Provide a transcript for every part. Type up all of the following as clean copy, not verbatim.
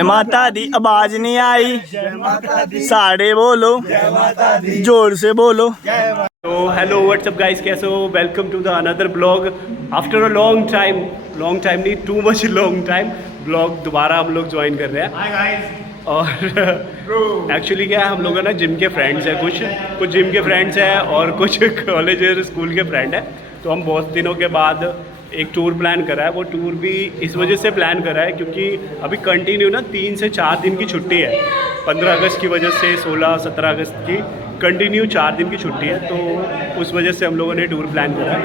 जय माता दी। आवाज नहीं आई, साढ़े बोलो, जोर से बोलो। तो हेलो व्हाट्सअप गाइस, कैसे हो? Welcome to the another blog after a long time नहीं, too much long time blog दोबारा हम लोग ज्वाइन कर रहे हैं। Hi guys. और एक्चुअली क्या है, हम लोग ना जिम के फ्रेंड्स हैं, कुछ जिम के फ्रेंड्स हैं और कुछ कॉलेज और स्कूल के फ्रेंड हैं। तो हम बहुत दिनों के बाद एक टूर प्लान करा है। वो टूर भी इस वजह से प्लान करा है क्योंकि अभी कंटिन्यू ना 3 से 4 दिन की छुट्टी है। 15 अगस्त की वजह से 16-17 अगस्त की कंटिन्यू 4 दिन की छुट्टी है, तो उस वजह से हम लोगों ने टूर प्लान करा है।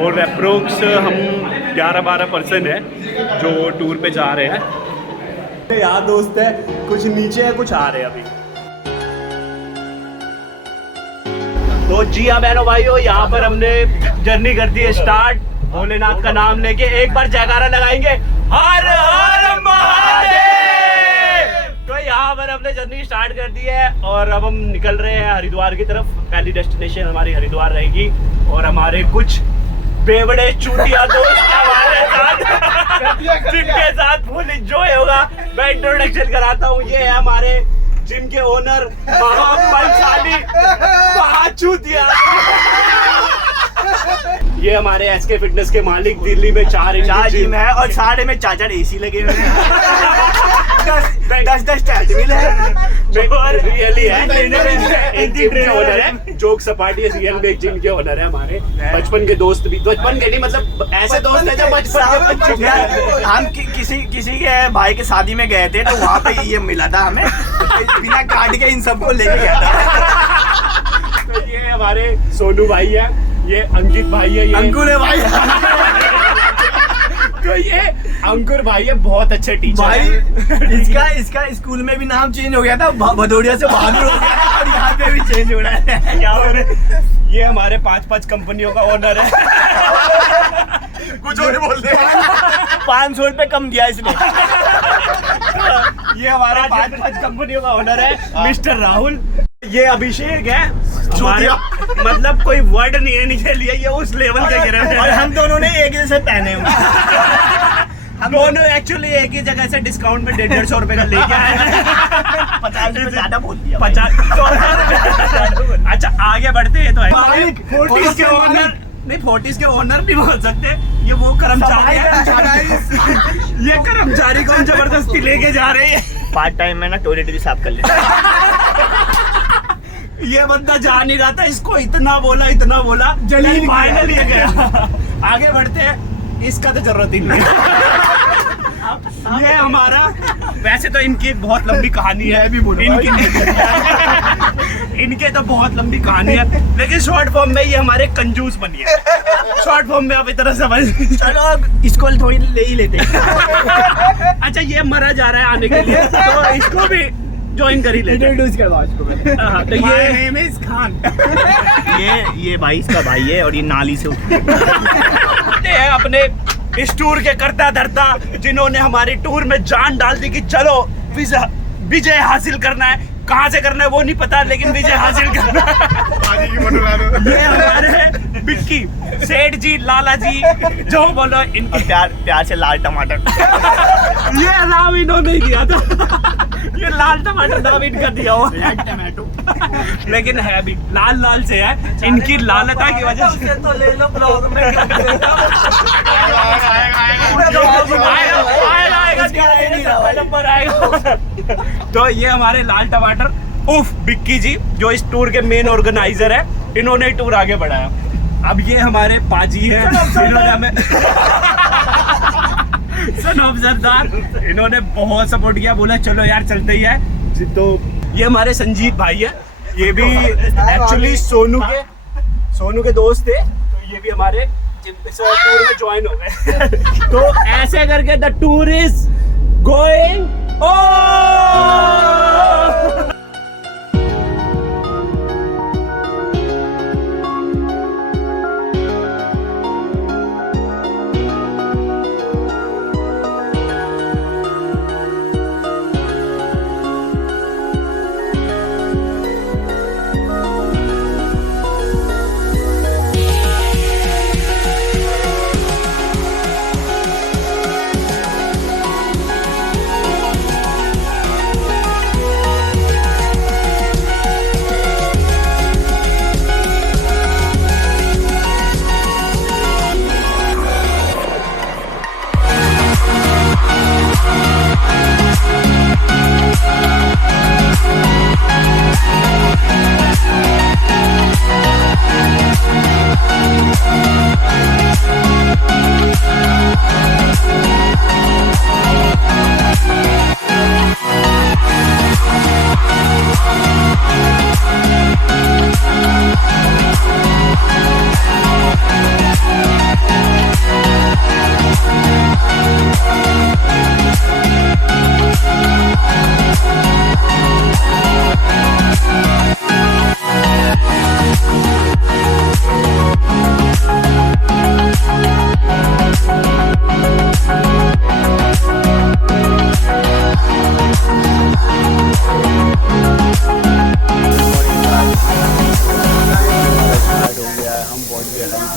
और अप्रोक्स हम 11-12 पर्सन हैं जो टूर पे जा रहे हैं। यार दोस्त है, कुछ नीचे है, कुछ आ रहे हैं अभी। तो जी हाँ बहनों भाइयों, यहाँ पर हमने जर्नी कर दी है स्टार्ट। भोलेनाथ का नाम लेके एक बार जयकारा लगाएंगे, हर हर महादेव। तो यहाँ पर हमने जर्नी स्टार्ट कर दी है और अब हम निकल रहे हैं हरिद्वार की तरफ। पहली डेस्टिनेशन हमारी हरिद्वार रहेगी और हमारे कुछ बेवड़े चूतिया दोस्त हमारे साथ जिनके साथ फुल एंजॉय होगा। मैं इंट्रोडक्शन कराता हूँ, ये है हमारे जिम के ओनर महाबलशाली महाचूतिया। ये हमारे एसके फिटनेस के मालिक, दिल्ली में 4 जिम है और 4 में 4 एसी लगे हुए हैं। 10 ट्रेडमिल है और रियली है। एक जिम के ओनर है, जोक सपाटी रियल में एक जिम के ओनर है हमारे। बचपन के दोस्त भी, बचपन के नहीं मतलब ऐसे दोस्त है जो बचपन के। हम किसी के भाई के शादी में गए थे तो वहाँ पे ये मिला था हमें, बिना कार्ड के इन सबको लेके गया था। तो ये हमारे सोनू भाई है, ये अंकित भाई है, ये अंकुर है भाई। तो ये अंकुर भाई है, बहुत अच्छे टीचर भाई। इसका स्कूल में भी नाम चेंज हो गया था, भदौड़िया से बहादुर हो गया है और यहाँ पे भी चेंज हो रहा है। क्या हो रहा है? ये हमारे 5 कंपनियों का ओनर है। कुछ और बोलते हैं। 500 रुपए कम दिया इसने। ये हमारे 5 कंपनियों का ओनर है मिस्टर राहुल। ये अभिषेक है हमारे, मतलब कोई वर्ड नहीं है इनके लिए, ये उस लेवल के गिरे हैं। और हम दोनों ने एक जैसे पहने हुए। हम दोनों एक्चुअली एक ही जगह से डिस्काउंट में 150 रुपए का लेके आए हैं। 50 रुपए ज्यादा बोल दिया। 50। अच्छा आगे बढ़ते हैं। तो 40 के ओनर नहीं, 40 के ओनर नहीं बोल सकते, ये वो कर्मचारी है। ये कर्मचारी को हम जबरदस्ती लेके जा रहे हैं। पार्ट टाइम में ना टॉयलेट भी साफ कर लेते। ये बंदा जा नहीं रहा था, इसको इतना बोला जलील फाइनली ये गया। आगे बढ़ते हैं, इसका तो जरूरत ही नहीं। ये हमारा, वैसे तो इनकी एक बहुत लंबी कहानी है, इनके तो बहुत लंबी कहानी है, लेकिन शॉर्ट फॉर्म में ये हमारे कंजूस बनिए। शॉर्ट फॉर्म में आप इतना समझ। चलो अब इसको थोड़ी ले ही लेते। अच्छा ये मरा जा रहा है आने के लिए, तो इसको भी ज्वाइन कर ही लेते हैं। तो ये नेम इज खान। ये भाई इसका भाई है और ये नाली से है अपने इस टूर के करता धरता, जिन्होंने हमारी टूर में जान डाल दी कि चलो विजय हासिल करना है। कहाँ से करना है वो नहीं पता, लेकिन विजय हासिल करना है। ये हमारे बिक्की सेठ जी, लाला जी, जो बोलो इनकी प्यार से लाल टमाटर। ये नाम इन्होंने ही दिया था। ये लाल टमाटर नाम इनका दिया हुआ टमाटो, लेकिन है भी लाल से है। इनकी लालता की वजह से तो ले लो ब्लॉग में। तो ये हमारे लाल टमाटर उफ बिक्की जी, जो इस टूर के मेन ऑर्गेनाइजर है, इन्होंने टूर आगे बढ़ाया। अब ये हमारे पाजी हैं, इन्होंने हमें सन ऑफ सरदार, इन्होंने बहुत सपोर्ट किया, बोला चलो यार चलते ही है। तो ये हमारे संजीत भाई है, ये भी एक्चुअली सोनू के दोस्त थे, तो ये भी हमारे टूर में ज्वाइन हो गए। तो ऐसे करके the tour is going on.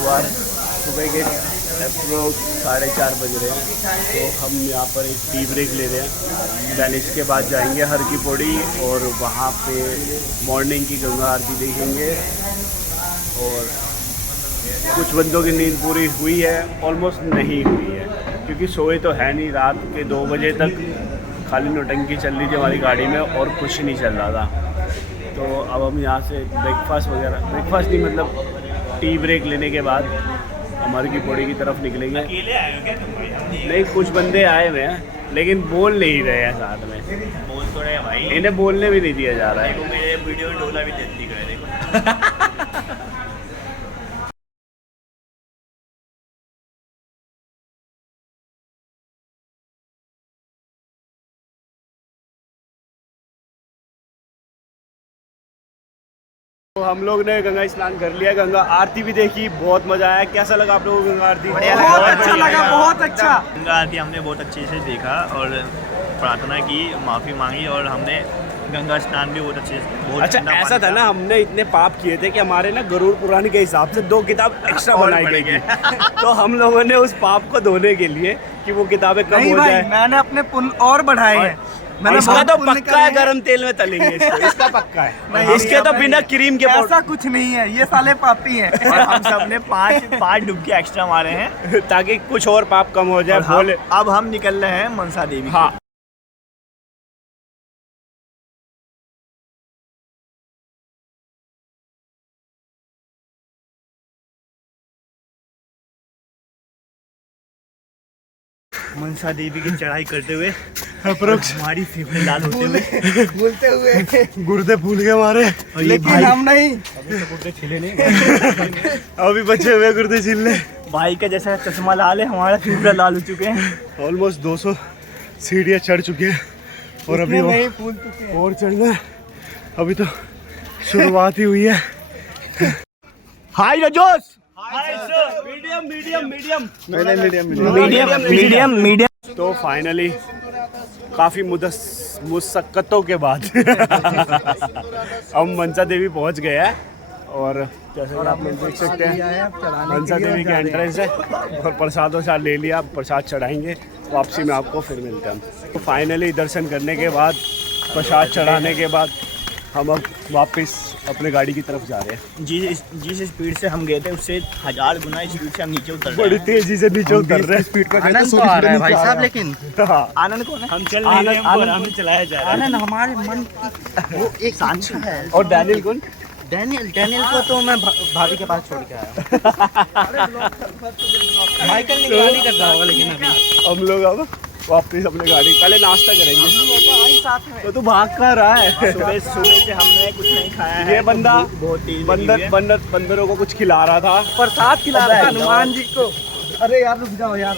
बुधवार सुबह के अप्रोक्स 4:30 बज रहे हैं। तो हम यहाँ पर एक टी ब्रेक ले रहे हैं, दैन इसके बाद जाएंगे हर की पौड़ी और वहाँ पे मॉर्निंग की गंगा आरती देखेंगे। और कुछ बंदों की नींद पूरी हुई है, ऑलमोस्ट नहीं हुई है, क्योंकि सोए तो है नहीं। रात के 2 बजे तक खाली नौटंकी चल रही थी हमारी गाड़ी में और कुछ नहीं चल रहा था। तो अब हम यहाँ से ब्रेकफास्ट नहीं मतलब टी ब्रेक लेने के बाद हमारी की पौड़ी की तरफ निकलेंगे। अकेले आए हो क्या तुम भाई? नहीं, कुछ बंदे आए हुए हैं लेकिन बोल नहीं रहे हैं साथ में। बोल तो रहे भाई, इन्हें बोलने भी नहीं दिया जा रहा है। मेरे वीडियो में डोला भी दिख रहा है, देखो। तो हम लोग ने गंगा स्नान कर लिया, गंगा आरती भी देखी, बहुत मजा आया। कैसा लगा आप लोगों को गंगा आरती? बहुत अच्छा लगा, बहुत अच्छा। गंगा आरती हमने बहुत अच्छे से देखा और प्रार्थना की, माफ़ी मांगी और हमने गंगा स्नान भी बहुत अच्छे से बहुत अच्छा, ऐसा था ना, हमने इतने पाप किए थे कि हमारे ना गरुड़ पुराण के हिसाब से 2 किताब एक्स्ट्रा बनाई गई थी। तो हम लोगों ने उस पाप को धोने के लिए कि वो किताबें कम नहीं हो भाई, जाए, मैंने अपने पुण्य और बढ़ाए हैं। मैंने इसका बहुत तो पुण्य पक्का है, करे हैं। गरम तेल में तलेंगे इसको, इसका पक्का है। नहीं, इसके तो बिना क्रीम के ऐसा कुछ नहीं है, ये साले पापी हैं। और हम सब ने 5 डुबकी एक्स्ट्रा मारे हैं ताकि कुछ और पाप कम हो जाए। और बोले अब हम निकल रहे हैं मनसा देवी। हाँ, मनसा देवी की चढ़ाई करते हुए हमारी फेफड़े लाल होते हुए बोलते हुए गुर्दे फूल गए हमारे। लेकिन हम नहीं। अभी बचे हुए गुर्दे छिलने। भाई का जैसा चश्मा लाल है, हमारा फेफड़े लाल हो चुके हैं। ऑलमोस्ट 200 सीढ़ियाँ चढ़ चुके हैं और अभी इतने नहीं, फूल चुके हैं। और चढ़ना है। अभी तो शुरुआत ही हुई है। हाय रजोस, मीडियम। तो फाइनली काफ़ी मुशक्क़तों के बाद हम मनसा देवी पहुंच गए हैं। और जैसे कि आप लोग देख सकते हैं, मनसा देवी की एंट्रेंस है और प्रसाद वरसाद ले लिया, प्रसाद चढ़ाएंगे, वापसी में आपको फिर मिलते हैं हम। तो फाइनली दर्शन करने के बाद, प्रसाद चढ़ाने के बाद हम अब वापस अपने गाड़ी की तरफ जा रहे हैं। जिस स्पीड से हम गए थे उससे 1000 गुना स्पीड से हम नीचे उतर रहे बड़ी हैं। तेजी से नीचे उतर रहे हैं। स्पीड पर आनंद तो आ रहा है भाई साहब, लेकिन हाँ, आनंद कौन है? हम चल रहे हैं, हमें चलाया जा रहा है। आनंद हमारे मन की वो एक शांति है। और डैनियल कौन? डैनियल को तो मैं भाभी के पास छोड़ के आया हूँ। माइकल निगरानी कर रहा होगा, लेकिन अभी हम लोग अब वापस अपने गाड़ी, पहले नाश्ता करेंगे। तो तू भाग कहाँ रहा है? सुबह से हमने कुछ नहीं खाया है। ये बंदा बहुत तेज लगी हुई है। बंदरों को कुछ खिला रहा था, प्रसाद खिला रहा है हनुमान जी को। अरे यार रुक जाओ यार,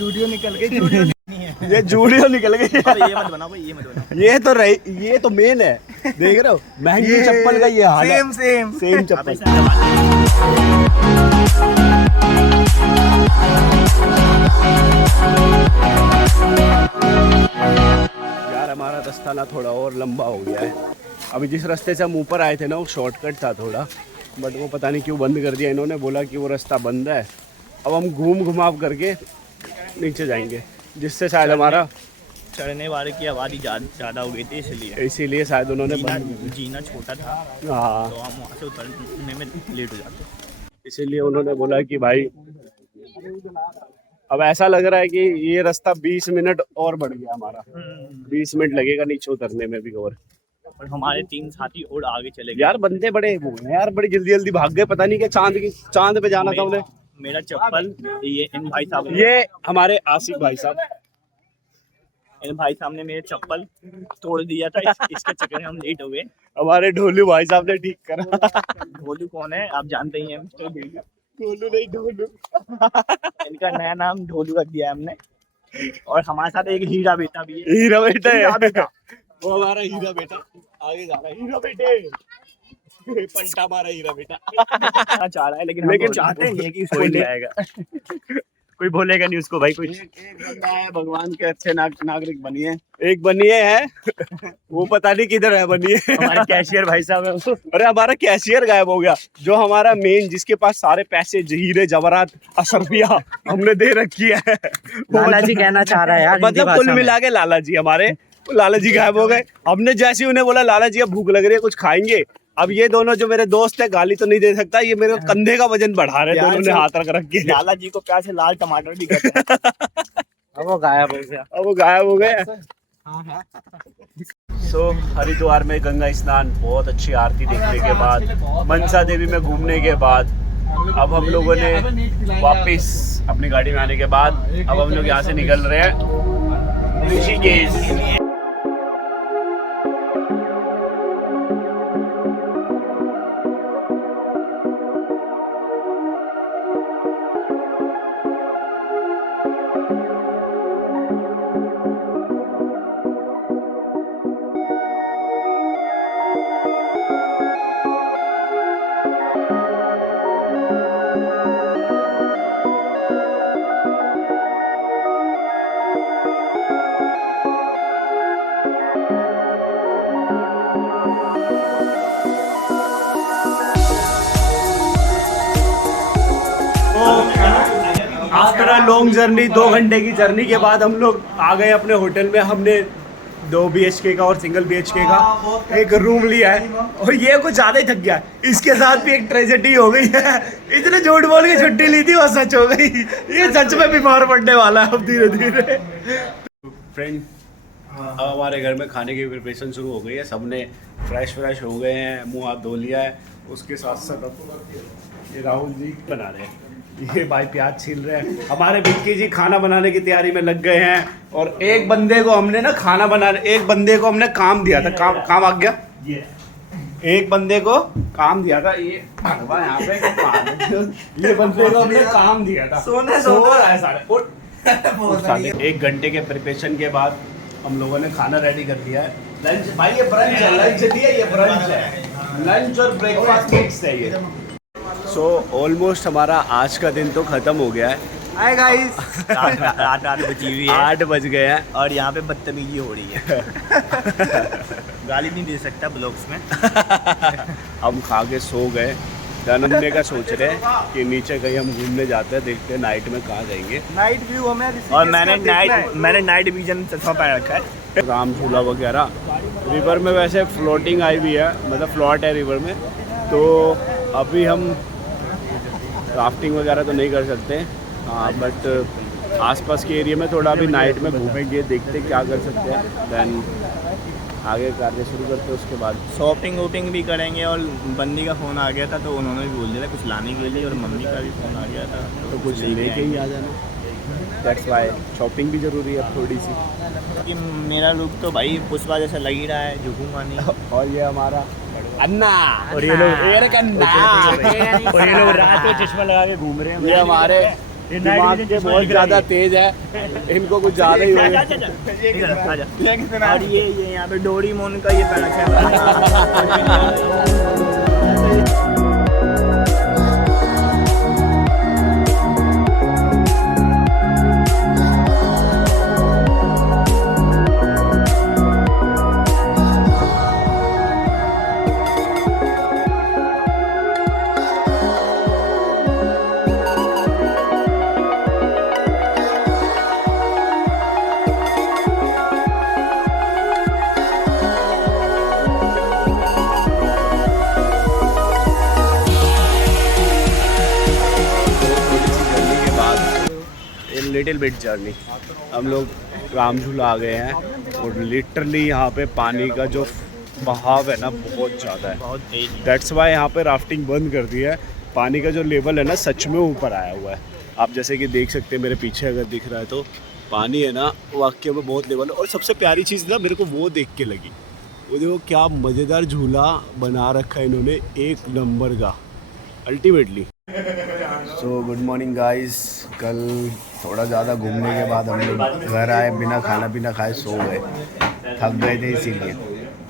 वीडियो निकल गई। ये जूड़ियों निकल गई। अरे ये मत बनाओ भाई, ये मत बनाओ। ये तो मेन है, देख रहे हो, महंगी चप्पल का ये हाल है। सेम चप्पल। यार हमारा रास्ता ना थोड़ा और लंबा हो गया है। अभी जिस रास्ते से हम ऊपर आए थे ना, वो शॉर्टकट था थोड़ा, बट वो पता नहीं क्यों बंद कर दिया इन्होंने, बोला कि वो रास्ता बंद है। अब हम घुमाव करके नीचे जाएंगे, जिससे शायद हमारा चढ़ने वाले की आबादी ज़्यादा हो गई थी, इसीलिए शायद उन्होंने जीना छोटा था। हाँ, तो हम वहाँ से उतरने में लेट हो जाते, इसीलिए उन्होंने बोला कि भाई अब ऐसा लग रहा है कि ये रास्ता 20 मिनट और बढ़ गया हमारा। 20 मिनट लगेगा नीचे उतरने में भी। और हमारे 3 साथी और आगे चले गए। यार बंदे बड़े वो हैं यार, बड़ी जल्दी भाग गए, पता नहीं क्या चांद पे जाना था उन्हें। मेरा चप्पल ये इन भाई साहब, ये हमारे आसिफ भाई साहब, इन भाई साहब ने मेरे चप्पल तोड़ दिया था। इसके चक्कर में हम लेट हो गए। हमारे ढोलू भाई साहब ने ठीक करा। ढोलू कौन है आप जानते ही हैं, मिस्टर ढोलू नहीं, ढोलू। इनका नया नाम ढोलू रख दिया हमने। और हमारे साथ एक हीरा बेटा भी है। हीरा बेटा है, हीरा बेटा। वो हमारा हीरा बेटा आगे जा रहा है। हीरा बेटे पलटा मारा हीरा बेटा। चाह रहा है, लेकिन चाहते नहीं है कि उसको ले आएगा। कोई बोलेगा नहीं उसको भाई कुछ। एक बंदा है भगवान के अच्छे नागरिक बनिए। एक बनिए है वो पता नहीं किधर है बनिए। हमारे कैशियर भाई साहब है वो। अरे हमारा कैशियर गायब हो गया, जो हमारा मेन जिसके पास सारे पैसे हीरे जवाहरात अशरफिया हमने दे रखी है। लाला जी कहना चाह रहा है यार हिंदी मतलब कुल भाषा में। मिला के लाला जी हमारे, लाला जी गायब हो गए। हमने जैसे ही उन्हें बोला लाला जी अब भूख लग रही है कुछ खाएंगे, अब ये दोनों जो मेरे दोस्त है गाली तो नहीं दे सकता, ये मेरे कंधे का वजन बढ़ा रहे हैं, दोनों ने हाथ रख के। लाला जी को प्यार से लाल टमाटर भी कहते हैं। अब वो गायब हो गया। अब वो गायब हो गए। सो हरिद्वार में गंगा स्नान, बहुत अच्छी आरती देखने के बाद, मनसा देवी में घूमने के बाद, अब हम लोगों ने वापस अपनी गाड़ी में आने के बाद अब हम लोग यहाँ से निकल रहे हैं Rishikesh. After a long journey, 2 घंटे की जर्नी के बाद हम लोग आ गए अपने होटल में। हमने 2 BHK का और सिंगल BHK का एक रूम लिया है और ये कुछ ज़्यादा ही थक गया। इसके साथ भी एक ट्रेजेडी हो गई है, इतने झूठ बोल के छुट्टी ली थी वो सच हो गई। ये सच में बीमार पड़ने वाला है अब धीरे धीरे। फ्रेंड अब हमारे घर में खाने की प्रिपरेशन शुरू हो गई है, सबने फ्रेश हो गए हैं, मुँह हाथ धो लिया है। उसके साथ साथ अब ये राहुल जी बना रहे हैं, ये भाई प्याज छील रहे हैं, हमारे विक्की जी खाना बनाने की तैयारी में लग गए हैं। और एक बंदे को हमने ना खाना बनाने, एक बंदे को हमने काम दिया था, काम आ गया। एक बंदे को काम दिया था, ये यहाँ पे ये बंदे को हमने काम दिया था, सो रहा है सारे। 1 घंटे के प्रिपरेशन के बाद हम लोगों ने खाना रेडी कर लिया है। लंच भाई ये ब्रंच है, लंच नहीं है ये ब्रंच है, लंच और ब्रेकफास्ट मिक्स है ये। सो ऑलमोस्ट हमारा आज का दिन तो खत्म हो गया है। हाय गाइस, रात 8 बजी हुई है, 8 बज गए हैं और यहाँ पे बदतमीजी हो रही है। गाली नहीं दे सकता ब्लॉग्स में। हम खा के सो गए। हमने का सोच रहे हैं कि नीचे कहीं हम घूमने जाते हैं, देखते हैं नाइट में कहाँ जाएंगे। नाइट व्यू हमें, और मैंने नाइट विजन चश्मा पहन रखा है। राम झूला वगैरह रिवर में वैसे फ्लोटिंग आई हुई है, मतलब फ्लॉट है रिवर में, तो अभी हम राफ्टिंग वगैरह तो नहीं कर सकते। हाँ बट आसपास के एरिया में थोड़ा अभी नाइट में घूमेंगे, देखते क्या कर सकते हैं, देन आगे कार्य शुरू करते हैं। उसके बाद शॉपिंग वोपिंग भी करेंगे। और बंदी का फ़ोन आ गया था तो उन्होंने भी बोल दिया था कुछ लाने के लिए, और मम्मी का भी फ़ोन आ गया था तो कुछ लेके ही आ जाना। दैट्स वाई शॉपिंग भी ज़रूरी है थोड़ी सी। कि मेरा लुक तो भाई पुष्पा जैसा लग ही रहा है, झुकूंगा नहीं। और ये हमारा अन्ना, और ये लोग और ये लोग रात को चश्मा लगा के घूम रहे हैं। ये हमारे दिमाग के बहुत ज़्यादा तेज है, इनको कुछ ज़्यादा ही हो गया। और ये यहाँ पे डोरीमोन का ये पहना है। लिटिल बिट जर्नी, हम लोग राम झूला आ गए हैं और लिटरली यहाँ पे पानी का जो बहाव है ना बहुत ज़्यादा है, बहुत तेज। दैट्स वाई यहाँ पे राफ्टिंग बंद कर दी है। पानी का जो लेवल है ना सच में ऊपर आया हुआ है। आप जैसे कि देख सकते हैं मेरे पीछे अगर दिख रहा है तो पानी है ना वाकई में बहुत लेवल है। और सबसे प्यारी चीज़ ना मेरे को वो देख के लगी, वो देखो क्या मज़ेदार झूला बना रखा है इन्होंने, 1 नंबर का ultimately. So good morning guys, कल थोड़ा ज़्यादा घूमने के बाद हम लोग घर आए, बिना खाना पीना खाए सो गए, थक गए थे इसीलिए।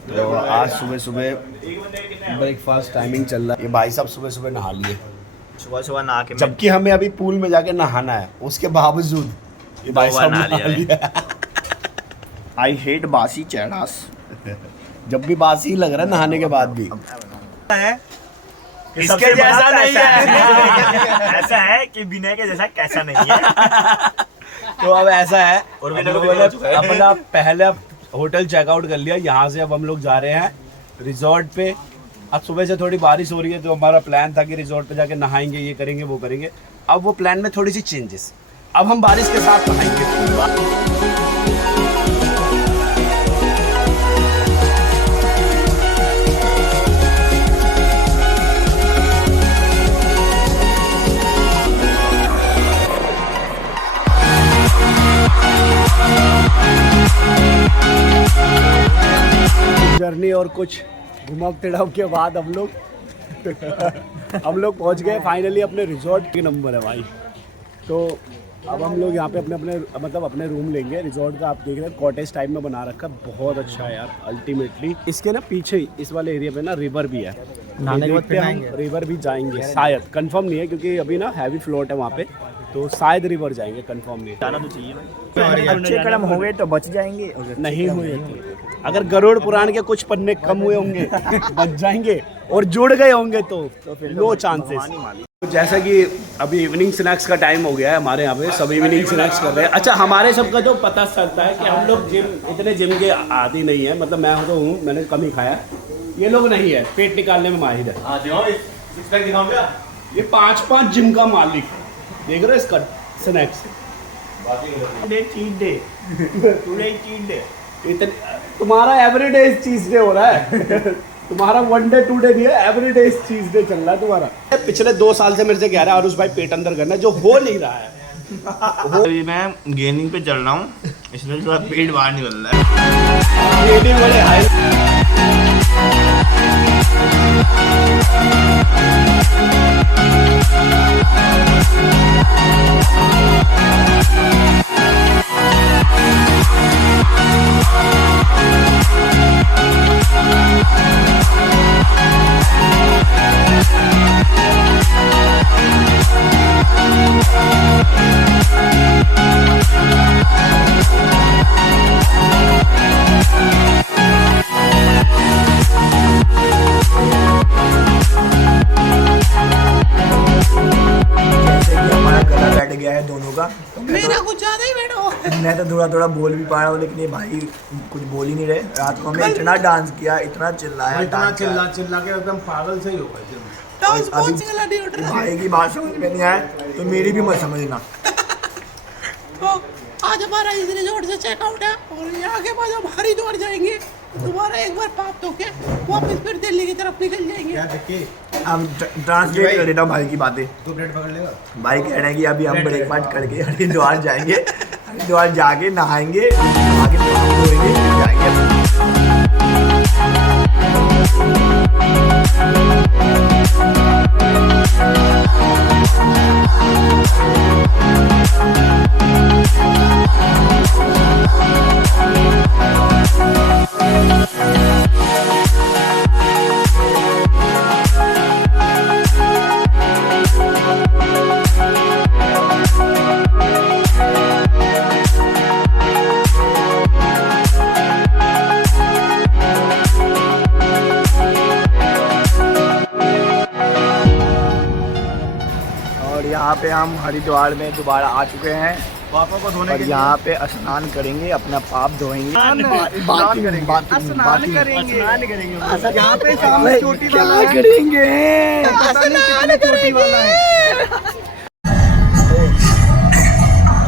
तो आज सुबह सुबह ब्रेकफास्ट टाइमिंग चल रहा है। ये भाई साहब सुबह सुबह नहा लिए, सुबह सुबह नहा के जबकि हमें अभी पूल में जाके नहाना है, उसके बावजूद ये भाई साहब नहा नहा लिया। आई हेट बासी चढ़ास। जब भी बासी ही लग रहा है नहाने के बाद भी। इसके जैसा नहीं है। ऐसा है कि विनय के जैसा कैसा नहीं है। तो अब ऐसा है, और हम लोगों ने अपना पहले होटल चेकआउट कर लिया। यहाँ से अब हम लोग जा रहे हैं रिजॉर्ट पे। अब सुबह से थोड़ी बारिश हो रही है, तो हमारा प्लान था कि रिजॉर्ट पे जाके नहाएंगे, ये करेंगे वो करेंगे। अब वो प्लान में थोड़ी सी चेंजेस, अब हम बारिश के साथ नहाएंगे। जर्नी और कुछ घुमाव टिड़ाव के बाद हम लोग पहुंच गए फाइनली अपने रिजॉर्ट के नंबर है भाई। तो अब हम लोग यहाँ पे अपने रूम लेंगे। रिजॉर्ट का आप देख रहे हैं कॉटेज टाइप में बना रखा है, बहुत अच्छा है यार अल्टीमेटली। इसके ना पीछे ही इस वाले एरिया पे ना रिवर भी है, हम रिवर भी जाएंगे शायद, कंफर्म नहीं है क्योंकि अभी ना हैवी फ्लोट है वहाँ पे, तो शायद रिवर जाएंगे, कंफर्म नहीं। जाना तो चाहिए, अच्छे कदम हो गए तो बच जाएंगे, नहीं हुए अगर गरुड़ पुराण के कुछ पन्ने कम हुए होंगे बच जाएंगे, और जुड़ गए होंगे तो नो चांसेस। जैसा कि अभी इवनिंग स्नैक्स का टाइम हो गया है, हमारे यहाँ पे सब इवनिंग स्नैक्स कर रहे हैं। अच्छा, हमारे सबका तो पता चलता है कि हम लोग जिम के आदी नहीं है, मतलब मैं तो हूँ, मैंने कम ही खाया, ये लोग नहीं है, पेट निकालने में माहिर है। ये 5-5 जिम का मालिक, देख रहे हो इसका स्नैक्स। तुम्हारा एवरीडे चीज डे हो रहा है। तुम्हारा 1 डे 2 डे नहीं है, एवरीडे चीज डे चल रहा है तुम्हारा। पिछले 2 साल से मेरे से कह रहा है आरुष भाई पेट अंदर करना, जो हो नहीं रहा है। अभी मैं गेनिंग पे चल रहा हूँ, इसलिए थोड़ा पेट बाहर निकल रहा है। गेनिंग बड़े हाई। गया है दोनों का, तो मेरा कुछ ज्यादा ही बैठो। मैं तो थोड़ा बोल भी पा रहा हूँ, लेकिन ये भाई कुछ बोल ही नहीं रहे। रात को हमने इतना डांस किया, इतना चिल्लाया, इतना चिल्ला के एकदम पागल से ही हो गए। भाई की बात समझ में नहीं आया तो मेरी भी मत समझना। आज हमारा इस रिजॉर्ट से चेकआउट है और यहाँ के बाद हम हरिद्वार जाएंगे, दोबारा एक बार पाप धो के वापस फिर दिल्ली की तरफ निकल जाएंगे। हम ट्रांसलेट कर देता हूँ भाई की बातें। तो प्लेट पकड़ लेगा भाई, कह रहे हैं कि अभी हम ब्रेकफास्ट करके हरिद्वार जाएंगे, हरिद्वार जाके नहाएंगे, आगे धोएंगे, जाएंगे। यहाँ पे हम हरिद्वार में दोबारा आ चुके हैं, पापों को धोने के लिए। यहाँ पे स्नान करेंगे, अपना पाप धोएंगे, स्नान करेंगे। यहाँ पे सामने चोटी वाला है, करेंगे चोटी वाला है।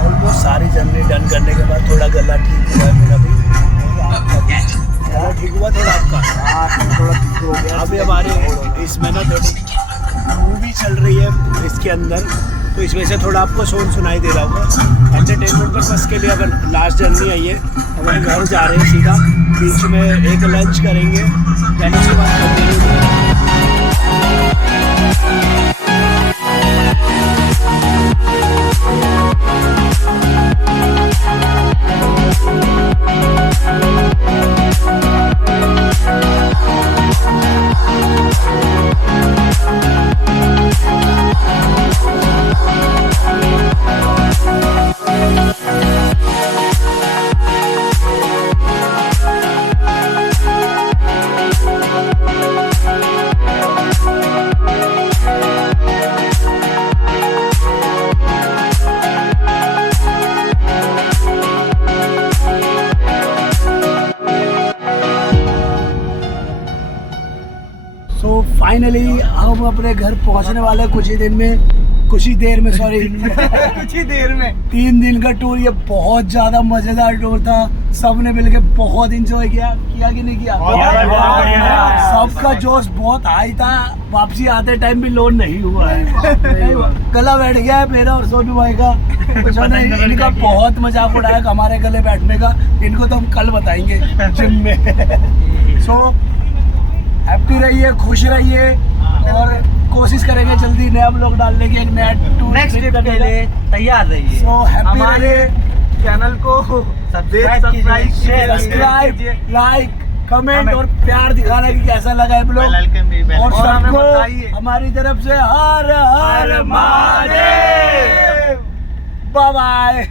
ऑलमोस्ट सारी जर्नी डन करने के बाद थोड़ा गला ठीक हुआ है मेरा भी, गला ठीक हुआ थोड़ा आपका, थोड़ा ठीक हो गया। अभी हमारे इसमें ना थोड़ी मूवी चल रही है इसके अंदर, तो इसमें से थोड़ा आपको शोर सुनाई दे रहा होगा। एंटरटेनमेंट पर्पस के लिए अगर लास्ट जर्नी आई है, अब हम घर जा रहे हैं सीधा, बीच में एक लंच करेंगे, देन उसके बाद कंटिन्यू। फाइनली हम अपने घर पहुंचने वाले हैं कुछ ही देर में सॉरी कुछ ही देर में 3 दिन का टूर। ये बहुत ज्यादा मजेदार टूर था, सबने मिलके बहुत एंजॉय किया कि नहीं किया? सबका जोश बहुत हाई था। वापसी आते टाइम भी लोड नहीं हुआ है, गला बैठ गया है मेरा और सोनू भाई का। कुछ नहीं, इनका बहुत मजाक उड़ाया हमारे गले बैठने का। इनको तो हम कल बताएंगे जिम में। सो हैप्पी रहिए, खुश रहिए और कोशिश करेंगे जल्दी नया ब्लॉग डालने की, एक नया नेक्स्ट ट्रिप के लिए तैयार रहिए। सो हैप्पी रहिए, चैनल को सब्सक्राइब लाइक कमेंट और प्यार दिखाना कि कैसा लगा है ब्लॉग। और सबको हमारी तरफ से हर हर महादेव। Bye bye.